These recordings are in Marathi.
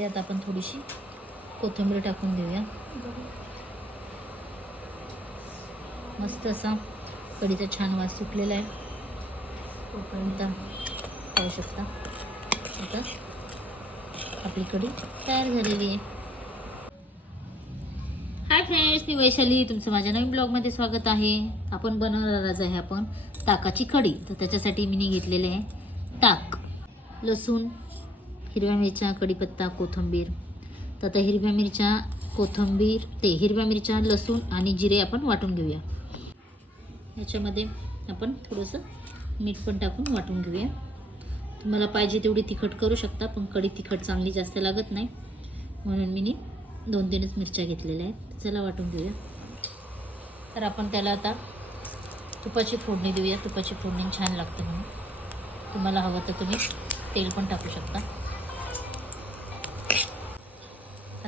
मध्ये आता आपण थोडीशी कोथिंबीर टाकून देऊया. मस्त असा कढीचा छान वास सुटलेला आहे. तोपर्यंत पाहू शकता. आता आपली कढी तयार झालेली आहे. हाय फ्रेंड्स मी वैशाली. तुमचं माझ्या नवीन ब्लॉगमध्ये स्वागत आहे. आपण बनवणार आज आहे आपण ताकाची कढी. तर त्याच्यासाठी मी घेतलेले आहे ताक लसूण हिरव्या मिरच्या कढीपत्ता कोथिंबीर. तर आता हिरव्या मिरच्या कोथिंबीर ते हिरव्या मिरच्या लसूण आणि जिरे आपण वाटून घेऊया. याच्यामध्ये आपण थोडंसं मीठ पण टाकून वाटून घेऊया. तुम्हाला पाहिजे तेवढी तिखट करू शकता पण कढी तिखट चांगली जास्त लागत नाही. म्हणून मी नी दोन तीनच मिरच्या घेतलेल्या आहेत. चला वाटून घेऊया. तर आपण त्याला आता तुपाची फोडणी देऊया. तुपाची फोडणी छान लागते म्हणून. तुम्हाला हवं तर तुम्ही तेल पण टाकू शकता.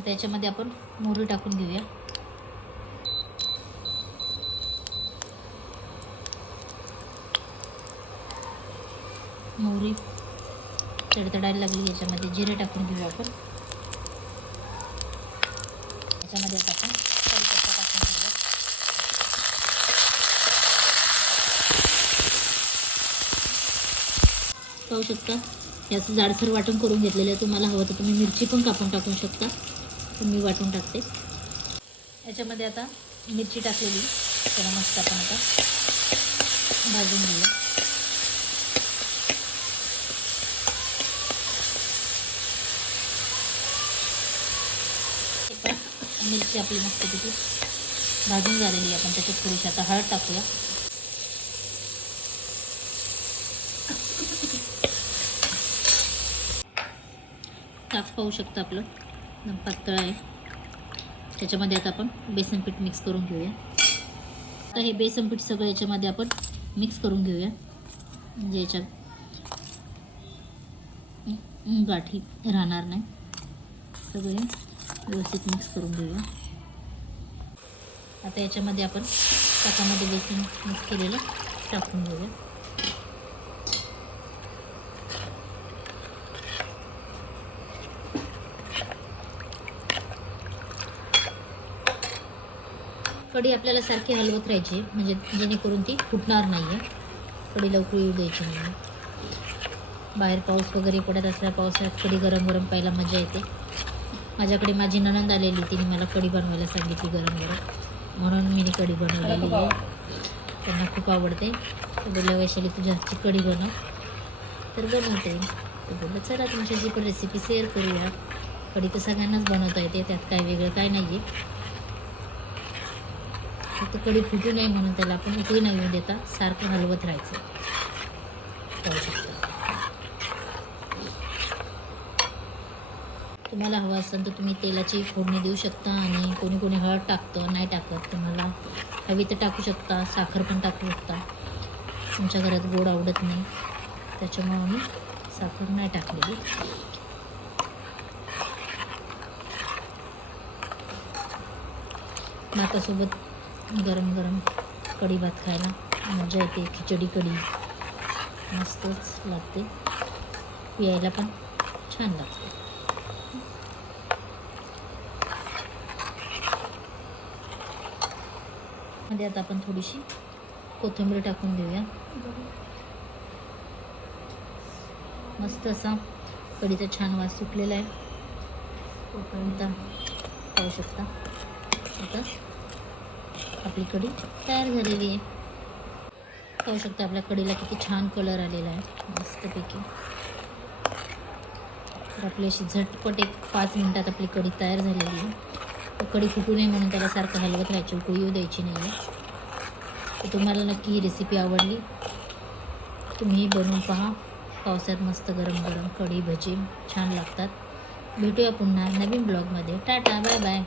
आता याच्यामध्ये आपण मोहरी टाकून घेऊया मोहरी तडतडायला लागली याच्यामध्ये. जिरे टाकून घेऊया आपण. याच्यामध्ये आपण कढीपत्ता टाकून घेऊया. पाहू शकता याचं जाडसर वाटण करून घेतलेलं आहे. तुम्हाला हवं तर तुम्ही मिरची पण कापून टाकू शकता. पण मी वाटून टाकते. याच्यामध्ये आता मिरची टाकलेली त्याला मस्त आपण आता भाजून घेऊया. मिरची आपली मस्त तिथे भाजून झालेली आपण त्याच्यात थोडीशी आता हळद टाकूया. ताक पाहू शकतं आपलं. एकदम पातळ आहे. त्याच्यामध्ये आता आपण बेसन पीठ मिक्स करून घेऊया. आता हे बेसन पीठ सगळं याच्यामध्ये आपण मिक्स करून घेऊया. म्हणजे याच्यात गाठी राहणार नाही. सगळे व्यवस्थित मिक्स करून घेऊया. आता याच्यामध्ये आपण ताकामध्ये बेसन मिक्स केलेलं टाकून घेऊया. कढी आपल्याला सारखी हलवत राहायची म्हणजे जेणेकरून ती फुटणार नाही आहे कढी लवकर येऊ द्यायची नाही. बाहेर पाऊस वगैरे पडत असल्या पावसात कढी गरम गरम प्यायला मजा येते. माझ्याकडे माझी नणंद आलेली तिने मला कढी बनवायला सांगितली गरम गरम. म्हणून मी कढी बनवलेली आहे. त्यांना खूप आवडते. बोलल्या वैशाली तुझ्या हातची कढी बनव. तर बनवते. तर बोललं चला तुमच्याशी पण रेसिपी शेअर करूया. कढी तर सगळ्यांनाच बनवता येते त्यात काय वेगळं काय नाही आहे फक्त कढी फुटू नये म्हणून त्याला आपण उकळी नाही येऊ देता. सारखं हलवत राहायचं. पाहू शकता. तुम्हाला हवं असेल तर तुम्ही तेलाची फोडणी देऊ शकता आणि कोणी कोणी हळद टाकतं नाही टाकत. तुम्हाला हवी तर टाकू शकता साखर पण टाकू शकता. तुमच्या घरात गोड आवडत नाही. त्याच्यामुळं मी साखर नाही टाकलेली. भातासोबत गरम गरम कढी भात खायला. मजा येते खिचडी कढी. मस्तच लागते. पियायला पण छान लागते. मध्ये आता आपण थोडीशी कोथिंबीर टाकून देऊया. मस्त असा कढीचा छान वास सुटलेला आहे. आता पाहू शकता. आता आपली कढी तयार झालेली आहे. पाहू शकता आपल्या कढीला किती छान कलर आलेला आहे. मस्तपैकी. तर आपली अशी झटपट एक पाच मिनटात आपली कढी तयार झालेली आहे. कढी फुटू नये म्हणून त्याला सारखं हलवत राहायची उकळी येऊ द्यायची नाही आहे तर तुम्हाला नक्की ही रेसिपी आवडली तुम्ही बनवून पहा. पावसात मस्त गरम गरम कढी भजी छान लागतात. भेटूया पुन्हा नवीन ब्लॉगमध्ये टाटा बाय बाय